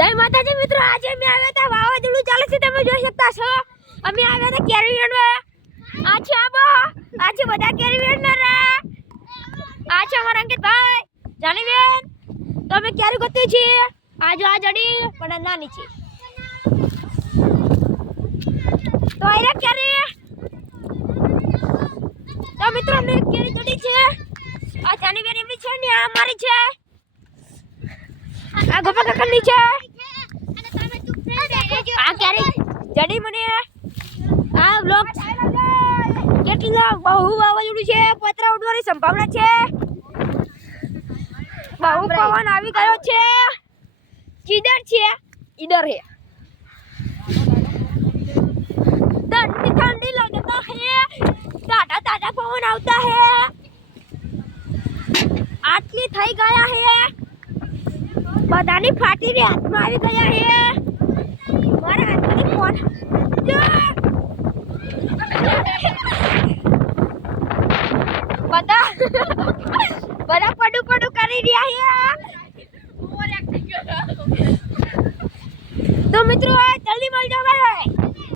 જય માતાજી મિત્રો, આજે અમે આવ્યા હતા વાવાઝોડું ચાલે છે, તમે જોઈ શકતા છો. અમે આવ્યા હતા કેરી વેણવા. આ છે આબો, આ છે બધા કેરી વેણનારા. આ છે અમારા અંકિતભાઈ, જાનીબેન. તો અમે કેરી ગોતી છીએ. આ જો આ જડી પણ નાની છે. તો આયા કેરી. તો મિત્રો અમને કેરી જડી છે. આ જાનીબેન એમની છે ને આ અમારી છે. આ ગોપા કાકાની છે. આ કેરી જડી મને આ બ્લોક કેટલા બહુ વાવાઝોડું છે, પતરા ઉડવાની સંભાવના છે, બહુ પવન આવી ગયો છે. કિધર છે? इधर है. ठंडी ठंडी लगता है, टाटा टाटा पवन આવતા है. आटली થઈ ગયા है, બધાની ફાટીની હાથમાં આવી ગયા है. મારા હાથની ફોન બધા બધા પડું પડું કરી રહ્યા છે. તો મિત્રો જલ્દી મળી જાવ ભાઈ.